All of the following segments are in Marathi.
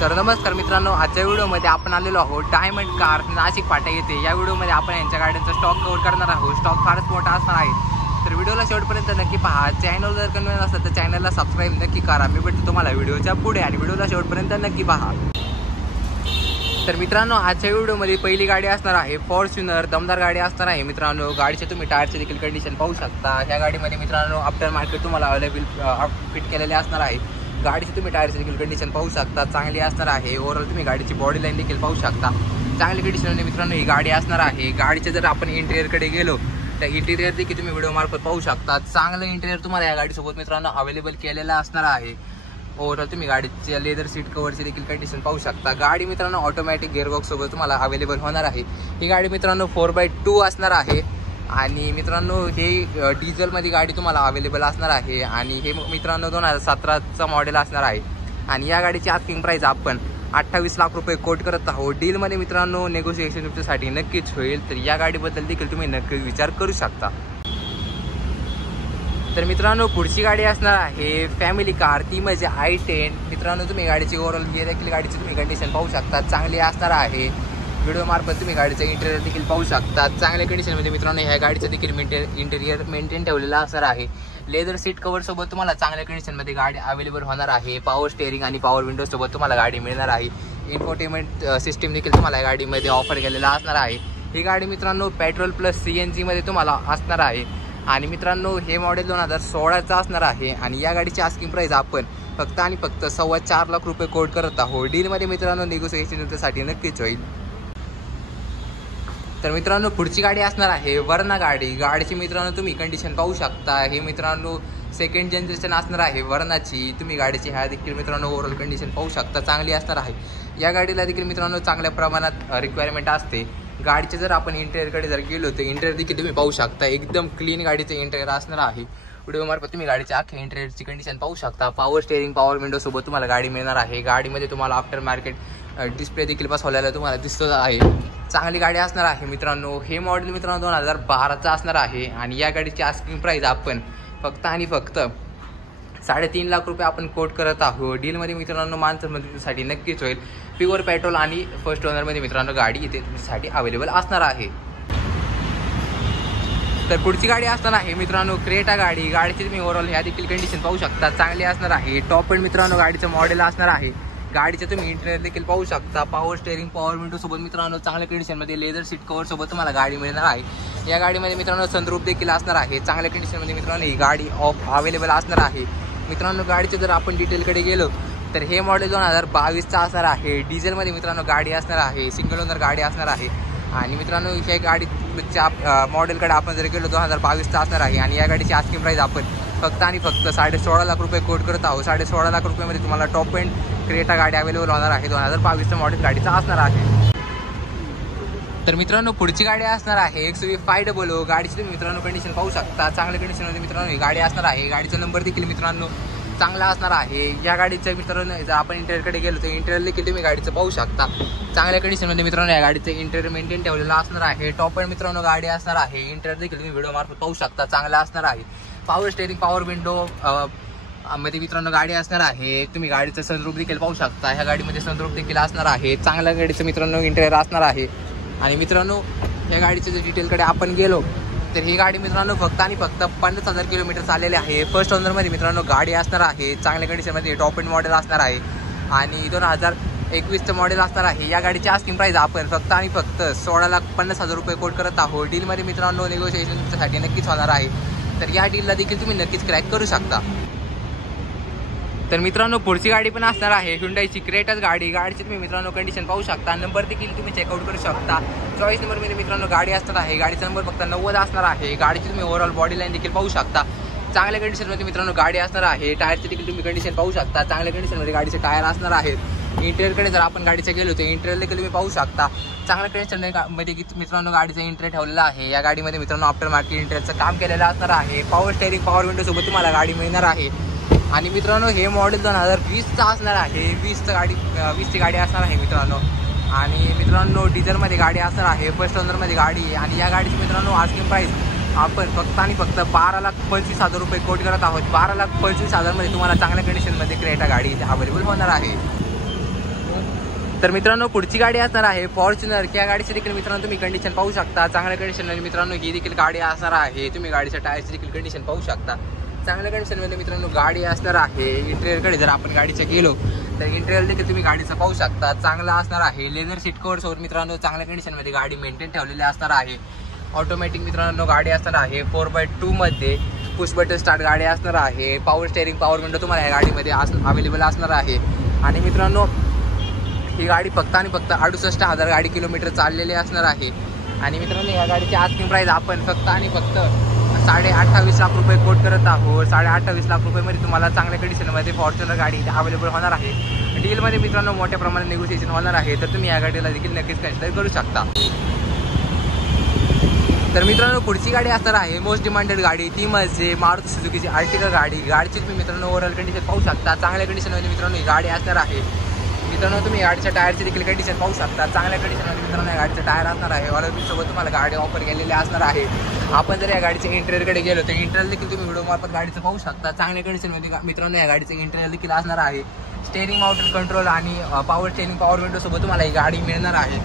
तर नमस्कार मित्रांनो, आजच्या व्हिडिओमध्ये आपण आलेलो आहोत डायमंड कार नाशिक फाटा येथे। या व्हिडिओमध्ये आपण यांच्या गाड्यांचा स्टॉक कव्हर करणार आहोत। स्टॉक फारच मोठा असणार आहे, तर व्हिडिओला शेवटपर्यंत नक्की पहा। चॅनल जर नवीन असेल तर चॅनलला सबस्क्राईब नक्की करा। मी भेटतो तुम्हाला व्हिडिओच्या पुढे आणि व्हिडिओला शेवटपर्यंत नक्की पहा। तर मित्रांनो, आजच्या व्हिडिओमध्ये पहिली गाडी असणार आहे फॉर्च्युनर, दमदार गाडी असणार आहे मित्रांनो। गाडीचे तुम्ही टायरचे देखील कंडिशन पाहू शकता। ह्या गाडीमध्ये मित्रांनो आफ्टर मार्केट तुम्हाला अवेलेबल फिट केलेले असणार आहे। गाडीची तुम्ही टायरची देखील कंडिशन पाहू शकता, चांगली असणार आहे। ओव्हरऑल तुम्ही गाडीची बॉडी लाईन देखील पाहू शकता, चांगली कंडिशनमध्ये मित्रांनो ही गाडी असणार आहे। गाडीचे जर आपण इंटेरियरकडे गेलो तर इंटेरियर देखील तुम्ही व्हिडिओ मार्फत पाहू शकता। चांगलं इंटेरियर तुम्हाला या गाडीसोबत मित्रांनो अवेलेबल केलेलं असणार आहे। ओव्हरऑल तुम्ही गाडीचे लेदर सीट कव्हरची देखील कंडिशन पाहू शकता। गाडी मित्रांनो ऑटोमॅटिक गिअरबॉक्स सोबत तुम्हाला अवेलेबल होणार आहे। ही गाडी मित्रांनो 4x2 असणार आहे आणि मित्रांनो हे डिझेलमध्ये गाडी तुम्हाला अवेलेबल असणार आहे आणि हे मित्रांनो 2017चा मॉडेल असणार आहे। आणि या गाडीची आस्किंग प्राइस आपण 28 लाख रुपये कोट करत आहोत। डीलमध्ये मित्रांनो नेगोशिएशन तुमच्यासाठी नक्कीच होईल, तर या गाडीबद्दल देखील तुम्ही नक्की विचार करू शकता। तर मित्रांनो पुढची गाडी असणार आहे फॅमिली कार, ती म्हणजे i10। मित्रांनो तुम्ही गाडीची ओव्हरऑल हे देखील गाडीची तुम्ही कंडिशन पाहू शकता, चांगली असणार आहे। व्हिडिओ मार्फत तुम्ही गाडीचं इंटेरियर देखील पाहू शकता, चांगल्या कंडिशनमध्ये मित्रांनो ह्या गाडीचं देखील इंटेरियर मेंटेन ठेवलेलं असणार आहे। लेदर सीट कव्हर सोबत तुम्हाला चांगल्या कंडिशनमध्ये गाडी अवेलेबल होणार आहे। पॉवर स्टेअरिंग आणि पॉवर विंडो सोबत तुम्हाला गाडी मिळणार आहे। इन्फोटेनमेंट सिस्टीम देखील तुम्हाला गाडीमध्ये ऑफर केलेला असणार आहे। ही गाडी मित्रांनो पेट्रोल प्लस CNG मध्ये तुम्हाला असणार आहे आणि मित्रांनो हे मॉडेल 2016चं असणार आहे आणि या गाडीची आस्किंग प्राइस आपण फक्त आणि फक्त 4.25 लाख रुपये कोट करत आहोत। डीलमध्ये मित्रांनो नेगोशिएशन तुमच्यासाठी नक्कीच होईल। तर मित्रांनो पुढची गाडी असणार आहे वर्ना गाडी। गाडीची मित्रांनो तुम्ही कंडिशन पाहू शकता, हे मित्रांनो सेकंड जनरेशन असणार आहे वर्नाची। तुम्ही गाडीची ह्या देखील मित्रांनो ओव्हरऑल कंडिशन पाहू शकता, चांगली असणार आहे। या गाडीला देखील मित्रांनो चांगल्या प्रमाणात रिक्वायरमेंट असते। गाडीचे जर आपण इंटेरियरकडे जर गेलो तर इंटेरियर देखील तुम्ही पाहू शकता, एकदम क्लीन गाडीचं इंटेरियर असणार आहे। व्हिडिओ मार्फत तुम्ही गाडीच्या अख्ख्या इंटेरियरची कंडिशन पाहू शकता। पॉवर स्टेअरिंग पॉवर विंडो सोबत तुम्हाला गाडी मिळणार आहे। गाडीमध्ये तुम्हाला आफ्टर मार्केट डिस्प्ले देखील बसवलेला तुम्हाला दिसत आहे, चांगली गाडी असणार आहे मित्रांनो। हे मॉडेल मित्रांनो 2012चं असणार आहे आणि या गाडीची आस्किंग प्राइस आपण फक्त आणि फक्त 3.5 लाख रुपये आपण कोट करत आहोत। डीलमध्ये मित्रांनो माणसं तुमच्यासाठी नक्कीच होईल। प्युअर पेट्रोल आणि फर्स्ट ओनरमध्ये मित्रांनो गाडी इथे तुमच्यासाठी अवेलेबल असणार आहे। तर पुढची गाडी असणार आहे मित्रांनो क्रेटा गाडी। गाडीची तुम्ही ओव्हरऑल ह्या देखील कंडिशन पाहू शकता, चांगली असणार आहे। टॉप एंड मित्रांनो गाडीचं मॉडेल असणार आहे। गाडीचे तुम्ही इंटेरियर देखील पाहू शकता, पॉवर स्टेअरिंग पॉवर विंडो सोबत मित्रांनो चांगल्या कंडिशनमध्ये लेदर सीट कव्हर सोबत तुम्हाला गाडी मिळणार आहे। या गाडीमध्ये मित्रांनो सनरूफ देखील असणार आहे, चांगल्या कंडिशनमध्ये मित्रांनो ही गाडी अवेलेबल असणार आहे। मित्रांनो गाडीचे जर आपण डिटेलकडे गेलो तर हे मॉडेल 2022चं असणार आहे। डिझेलमध्ये मित्रांनो गाडी असणार आहे, सिंगल ओनर गाडी असणार आहे आणि मित्रांनो ह्या गाडीच्या मॉडेलकडे आपण जर गेलो 2022चं असणार आहे आणि या गाडीची आस्किंग प्राइस आपण फक्त आणि फक्त 16.5 लाख रुपये कोट करत आहोत। 16.5 लाख रुपयामध्ये तुम्हाला टॉप एंड क्रेटा गाडी अवेलेबल होणार आहे। 2022चं मॉडेल गाडीचा असणार आहे। तर मित्रांनो पुढची गाडी असणार आहे XUV 500। गाडीची तुम्ही मित्रांनो कंडिशन पाहू शकता, चांगल्या कंडिशनमध्ये मित्रांनो ही गाडी असणार आहे। गाडीचा नंबर देखील मित्रांनो चांगला असणार आहे। या गाडीच्या मित्रांनो जर आपण इंटेरियरकडे गेलो तर इंटेरियर देखील तुम्ही गाडीचं पाहू शकता, चांगल्या कंडिशनमध्ये मित्रांनो या गाडीचं इंटेरियर मेंटेन ठेवलेलं असणार आहे। टॉप एंड मित्रांनो गाडी असणार आहे। इंटेरियर देखील तुम्ही व्हिडिओ मार्फत पाहू शकता, चांगला असणार आहे। पॉवर स्टेअरिंग पॉवर विंडो मध्ये मित्रांनो गाडी असणार आहे। तुम्ही गाडीचं सनरूफ देखील पाहू शकता, ह्या गाडीमध्ये सनरूफ देखील असणार आहे। चांगल्या गाडीचं मित्रांनो इंटेरियर असणार आहे आणि मित्रांनो या गाडीच्या जर डिटेलकडे आपण गेलो तर ही गाडी मित्रांनो फक्त आणि फक्त 50,000 किलोमीटर चाललेली आहे। फर्स्ट ओनरमध्ये मित्रांनो गाडी असणार आहे, चांगल्या कंडिशनमध्ये टॉप एंड मॉडेल असणार आहे आणि 2021चं मॉडेल असणार आहे। या गाडीची आस्किंग प्राइस आपण फक्त आणि फक्त 16,50,000 रुपये कोट करत आहोत। डीलमध्ये मित्रांनो नेगोशिएशनसाठी नक्कीच होणार आहे, तर या डीलला देखील तुम्ही नक्कीच क्रॅक करू शकता। तर मित्रांनो पुढची गाडी पण असणार आहे Hyundaiची क्रेटाच गाडी। गाडीची तुम्ही मित्रांनो कंडिशन पाहू शकता, नंबर देखील तुम्ही चेकआउट करू शकता। 24 नंबरमध्ये मित्रांनो गाडी असणार आहे। गाडीचा नंबर फक्त 90 असणार आहे। गाडीची तुम्ही ओव्हरऑल बॉडी लाईन देखील पाहू शकता, चांगल्या कंडिशनमध्ये मित्रांनो गाडी असणार आहे। टायरची देखील तुम्ही कंडिशन पाहू शकता, चांगल्या कंडिशनमध्ये गाडीचे टायर असणार आहेत। इंटेरियरकडे जर आपण गाडीचे गेलो तर इंटेरियर देखील तुम्ही पाहू शकता, चांगल्या कंडिशनमध्ये मित्रांनो गाडीचं इंटेरियर ठेवलेलं आहे। या गाडीमध्ये मित्रांनो आफ्टर मार्केट इंटेरियरचं काम केलेलं असणार आहे। पॉवर स्टेअरिंग पॉवर विंडो सोबत तुम्हाला गाडी मिळणार आहे आणि मित्रांनो हे मॉडेल 2020चं असणार आहे। 20ची गाडी असणार आहे मित्रांनो आणि मित्रांनो डिझेलमध्ये गाडी असणार आहे। फर्स्ट ओनरमध्ये गाडी आहे आणि या गाडीची मित्रांनो आस्किंग प्राइस आपण फक्त आणि फक्त 12,25,000 रुपये कोट करत आहोत। 12,25,000 मध्ये तुम्हाला चांगल्या कंडिशनमध्ये क्रेटा गाडी अवेलेबल होणार आहे। तर मित्रांनो पुढची गाडी असणार आहे फॉर्च्युनर. या गाडीची देखील मित्रांनो तुम्ही कंडिशन पाहू शकता, चांगल्या कंडिशनमध्ये मित्रांनो ही देखील गाडी असणार आहे. तुम्ही गाडीच्या टायरची देखील कंडिशन पाहू शकता, चांगल्या कंडिशनमध्ये मित्रांनो गाडी असणार आहे. इंटेरियरकडे जर आपण गाडीच्या गेलो तर इंटेरियर देखील तुम्ही गाडीचं पाहू शकता, चांगला असणार आहे. लेदर सीट कव्हर सोबत मित्रांनो चांगल्या कंडिशनमध्ये गाडी मेंटेन ठेवलेली असणार आहे. ऑटोमॅटिक मित्रांनो गाडी असणार आहे 4x2 मध्ये, पुश बटन स्टार्ट गाडी असणार आहे. पॉवर स्टेअरिंग पॉवर विंडो तुम्हाला या गाडीमध्ये अवेलेबल असणार आहे. आणि मित्रांनो ही गाडी फक्त आणि फक्त 68,000 गाडी किलोमीटर चाललेली असणार आहे. आणि मित्रांनो या गाडीची आस्किंग प्राइस आपण फक्त आणि फक्त 28.5 लाख रुपये कोट करत आहोत. 28.5 लाख रुपयेमध्ये तुम्हाला चांगल्या कंडिशनमध्ये फॉर्च्युनर गाडी अवेलेबल होणार आहे. डीलमध्ये मित्रांनो मोठ्या प्रमाणात नेगोशिएशन होणार आहे, तर तुम्ही या गाडीला देखील नक्कीच कन्सिडर करू शकता. तर मित्रांनो पुढची गाडी असणार आहे मोस्ट डिमांडेड गाडी, ती म्हणजे मारुती सुझुकीची आर्टिगा गाडी. गाडीची तुम्ही मित्रांनो ओव्हरऑल कंडिशन पाहू शकता, चांगल्या कंडिशनमध्ये मित्रांनो ही गाडी असणार आहे. मित्रांनो तुम्ही गाडीच्या टायरची देखील कंडिशन पाहू शकता, चांगल्या कंडिशनमध्ये मित्रांनो या गाडीचं टायर असणार आहे. ऑलरेडी सोबत तुम्हाला गाडी ऑफर केलेली असणार आहे. आपण जर या गाडीच्या इंटेरियरकडे गेलो तर इंटेरियर देखील तुम्ही व्हिडिओ मार्फत गाडीचं पाहू शकता, चांगल्या कंडिशनमध्ये मित्रांनो या गाडीचं इंटेरियर देखील असणार आहे. स्टेअरिंग माउंटेड कंट्रोल आणि पॉवर स्टेअरिंग पॉवर विंडो सोबत तुम्हाला ही गाडी मिळणार आहे.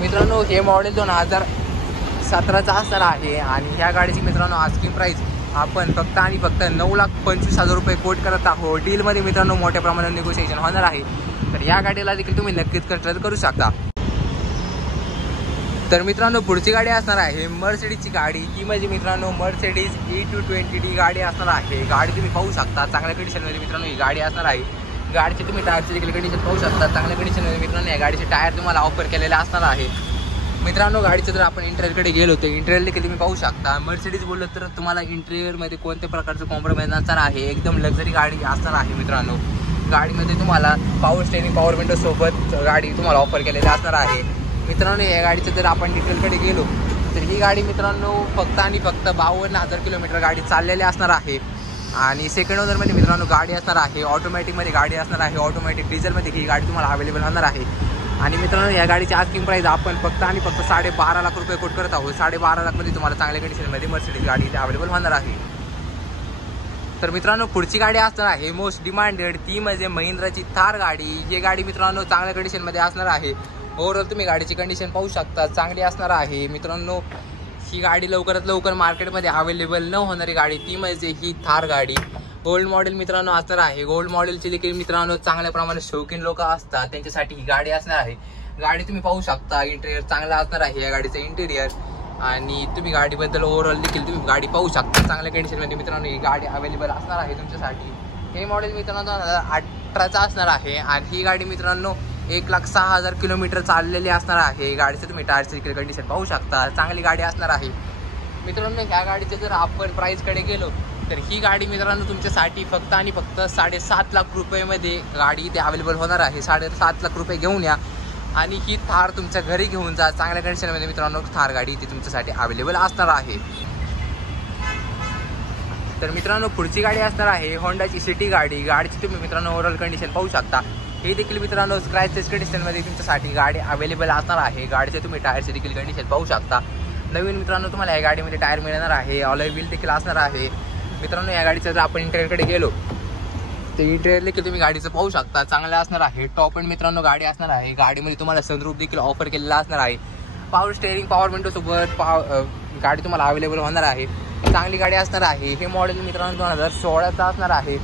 मित्रांनो हे मॉडेल 2017चा असणार आहे. आणि ह्या गाडीची मित्रांनो आस्किंग प्राइस आपण फक्त आणि फक्त 9,25,000 रुपये कोट करत आहोत. डीलमध्ये मित्रांनो मोठ्या प्रमाणात निगोशिएशन होणार आहे, तर या गाडीला देखील तुम्ही नक्कीच कन्सिडर करू शकता. तर मित्रांनो पुढची गाडी असणार आहे मर्सिडीजची गाडी, ती म्हणजे मित्रांनो मर्सिडीज E220D गाडी असणार आहे. गाडी तुम्ही पाहू शकता, चांगल्या कंडिशनमध्ये मित्रांनो ही गाडी असणार आहे. गाडीची तुम्ही टायरची देखील कंडिशन पाहू शकता, चांगल्या कंडिशनमध्ये मित्रांनो या गाडीचे टायर तुम्हाला ऑफर केलेले असणार आहे. मित्रांनो गाडीचं जर आपण इंटेरियरकडे गेलो तर इंटेरियर देखील तुम्ही पाहू शकता. मर्सिडीज बोललं तर तुम्हाला इंटेरियरमध्ये कोणत्या प्रकारचं कॉम्प्रोमाइज नसणार आहे, एकदम लक्झरी गाडी असणार आहे. मित्रांनो गाडीमध्ये तुम्हाला पॉवर स्टेअरिंग पॉवर विंडो सोबत गाडी तुम्हाला ऑफर केलेली असणार आहे. मित्रांनो या गाडीचं जर आपण डिटेलकडे गेलो तर ही गाडी मित्रांनो फक्त आणि फक्त 52,000 किलोमीटर गाडी चाललेली असणार आहे. आणि सेकंड ओनरमध्ये मित्रांनो गाडी असणार आहे. ऑटोमॅटिकमध्ये गाडी असणार आहे. ऑटोमॅटिक डिझेलमध्ये ही गाडी तुम्हाला अवेलेबल होणार आहे. आणि मित्रांनो या गाडीची आस्किंग प्राइस आपण फक्त आणि फक्त 12.5 लाख रुपये कोट करत आहोत. 12.5 लाखमध्ये तुम्हाला चांगल्या कंडिशनमध्ये मर्सिडीज गाडी इथे अवेलेबल होणार आहे. तर मित्रांनो पुढची गाडी असणार आहे मोस्ट डिमांडेड, ती म्हणजे महिंद्राची थार गाडी. ही गाडी मित्रांनो चांगल्या कंडिशनमध्ये असणार आहे. ओव्हरऑल तुम्ही गाडीची कंडिशन पाहू शकता, चांगली असणार आहे. मित्रांनो ही गाडी लवकरात लवकर मार्केटमध्ये अवेलेबल न होणारी गाडी, ती म्हणजे ही थार गाडी. गोल्ड मॉडेल मित्रांनो असणार आहे. गोल्ड मॉडेलची देखील मित्रांनो चांगल्या प्रमाणात शौकीन लोक असतात, त्यांच्यासाठी ही गाडी असणार आहे. गाडी तुम्ही पाहू शकता, इंटेरियर चांगला असणार आहे या गाडीचं इंटेरियर. आणि तुम्ही गाडीबद्दल ओव्हरऑल देखील तुम्ही गाडी पाहू शकता, चांगल्या कंडिशनमध्ये मित्रांनो ही गाडी अवेलेबल असणार आहे तुमच्यासाठी. हे मॉडेल मित्रांनो 2018चा असणार आहे. आणि ही गाडी मित्रांनो 1,06,000 किलोमीटर चाललेली असणार आहे. गाडीचं तुम्ही टायरची देखील कंडिशन पाहू शकता, चांगली गाडी असणार आहे. मित्रांनो ह्या गाडीचं जर आपण प्राईसकडे गेलो तर ही गाडी मित्रांनो तुमच्यासाठी फक्त आणि फक्त 7.5 लाख रुपयेमध्ये गाडी इथे अवेलेबल होणार आहे. 7.5 लाख रुपये घेऊन या आणि ही थार तुमच्या घरी घेऊन जा. चांगल्या कंडिशनमध्ये मित्रांनो थार गाडी इथे तुमच्यासाठी अवेलेबल असणार आहे. तर मित्रांनो पुढची गाडी असणार आहे होंडाची सिटी गाडी. गाडीची तुम्ही मित्रांनो ओव्हरऑल कंडिशन पाहू शकता. ही देखील मित्रांनो स्क्रॅचेस कंडिशनमध्ये तुमच्यासाठी गाडी अवेलेबल असणार आहे. गाडीचे तुम्ही टायरची देखील कंडिशन पाहू शकता. नवीन मित्रांनो तुम्हाला या गाडीमध्ये टायर मिळणार आहे. अलॉय व्हील देखील असणार आहे. मित्रांनो या गाडीचं जर आपण इंटेरियरकडे गेलो तर इंटेरियर देखील तुम्ही गाडीचं पाहू शकता, चांगलं असणार आहे. टॉप एंड मित्रांनो गाडी असणार आहे. गाडीमध्ये तुम्हाला सनरूफ देखील ऑफर केलेला असणार आहे. पॉवर स्टेअरिंग पॉवर विंडो सोबत गाडी तुम्हाला अवेलेबल होणार आहे. चांगली गाडी असणार आहे. हे मॉडेल मित्रांनो 2016चा असणार आहे.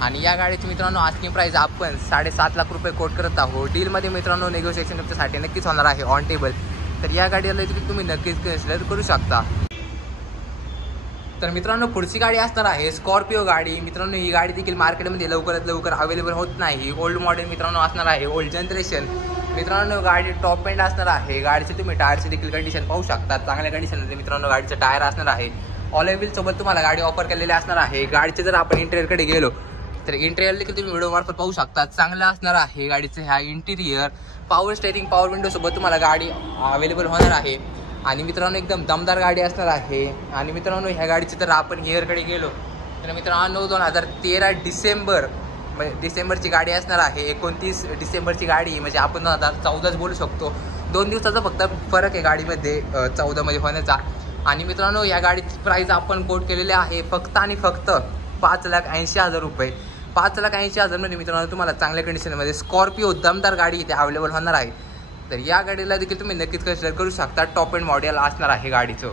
आणि या गाडीची मित्रांनो आस्किंग प्राइस आपण 7.5 लाख रुपये कोट करत आहोत. डीलमध्ये मित्रांनो नेगोशिएशन तुमच्यासाठी नक्कीच होणार आहे ऑन टेबल. तर या गाडीला तुम्ही नक्कीच कन्सिडर करू शकता. तर मित्रांनो पुढची गाडी असणार आहे स्कॉर्पिओ गाडी. मित्रांनो ही गाडी देखील मार्केटमध्ये लवकरात लवकर अवेलेबल होत नाही. ओल्ड मॉडेल मित्रांनो असणार आहे, ओल्ड जनरेशन. मित्रांनो गाडी टॉप एंड असणार आहे. गाडीचे तुम्ही टायरची देखील कंडिशन पाहू शकता, चांगल्या कंडिशनमध्ये मित्रांनो गाडीचं टायर असणार आहे. ऑलिव्ह व्हील सोबत तुम्हाला गाडी ऑफर केलेली असणार आहे. गाडीचे जर आपण इंटेरियरकडे गेलो तर इंटेरियर देखील तुम्ही व्हिडिओ मार्फत पाहू शकता, चांगलं असणार आहे गाडीचं ह्या interior. Power steering power window सोबत तुम्हाला गाडी अवेलेबल होणार आहे. आणि मित्रांनो एकदम दमदार गाडी असणार आहे. आणि मित्रांनो ह्या गाडीची जर आपण हिअरकडे गेलो तर मित्रांनो 2013 डिसेंबरची गाडी असणार आहे. 29 डिसेंबरची गाडी म्हणजे आपण 2014च बोलू शकतो. 2 दिवसाचा फक्त फरक आहे गाडीमध्ये 14मध्ये होण्याचा. आणि मित्रांनो या गाडीची प्राइस आपण कोट केलेली आहे फक्त आणि फक्त 5,80,000 रुपये. 5,80,000 मध्ये मित्रांनो तुम्हाला चांगल्या कंडिशनमध्ये स्कॉर्पिओ दमदार गाडी इथे अवेलेबल होणार आहे. तर या गाडीला देखील तुम्ही नक्कीच कन्सिडर करू शकता. टॉप एंड मॉडेल असणार आहे गाडीचं.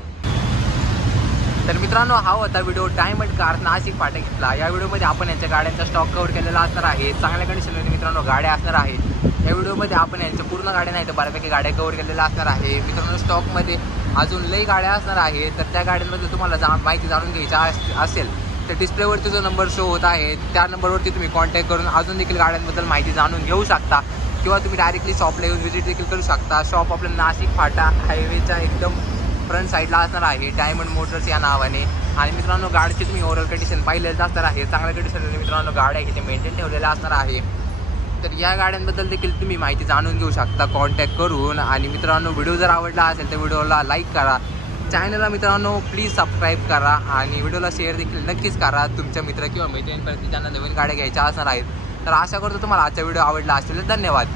तर मित्रांनो हा होता video diamond car Nashik Phata घेतला. या व्हिडिओमध्ये आपण यांच्या गाड्यांचा स्टॉक कव्हर केलेला असणार आहे. चांगल्या कंडिशनमध्ये मित्रांनो गाड्या असणार आहे. या व्हिडिओमध्ये आपण यांच्या पूर्ण गाड्या नाही तर बऱ्यापैकी गाड्या कव्हर केलेल्या असणार आहे. मित्रांनो स्टॉकमध्ये अजून लई गाड्या असणार आहे. तर त्या गाड्यांबद्दल तुम्हाला माहिती जाणून घ्यायची असेल तर डिस्प्लेवरती जो नंबर शो होत आहे त्या नंबरवरती तुम्ही कॉन्टॅक्ट करून अजून देखील गाड्यांबद्दल माहिती जाणून घेऊ शकता किंवा तुम्ही डायरेक्टली शॉपला येऊन व्हिजिट देखील करू शकता. शॉप आपल्या नाशिक फाटा हायवेच्या एकदम फ्रंट साईडला असणार आहे डायमंड मोटर्स या नावाने. आणि मित्रांनो गाडीची तुम्ही ओव्हरऑल कंडिशन पाहिलेलं असणार आहे. चांगल्या कंडिशनमध्ये मित्रांनो गाड्या इथे मेंटेन ठेवलेल्या असणार आहे. तर या गाड्यांबद्दल देखील तुम्ही माहिती जाणून घेऊ शकता कॉन्टॅक्ट करून. आणि मित्रांनो व्हिडिओ जर आवडला असेल तर व्हिडिओला लाईक करा. चॅनलला मित्रांनो प्लीज सबस्क्राईब करा आणि व्हिडिओला शेअर देखील नक्कीच करा तुमच्या मित्र किंवा मैत्रिणींपर्यंत ज्यांना नवीन गाड्या घ्यायच्या असणार आहेत. तर आशा करतो तुम्हाला आजचा व्हिडिओ आवडला असेल. धन्यवाद.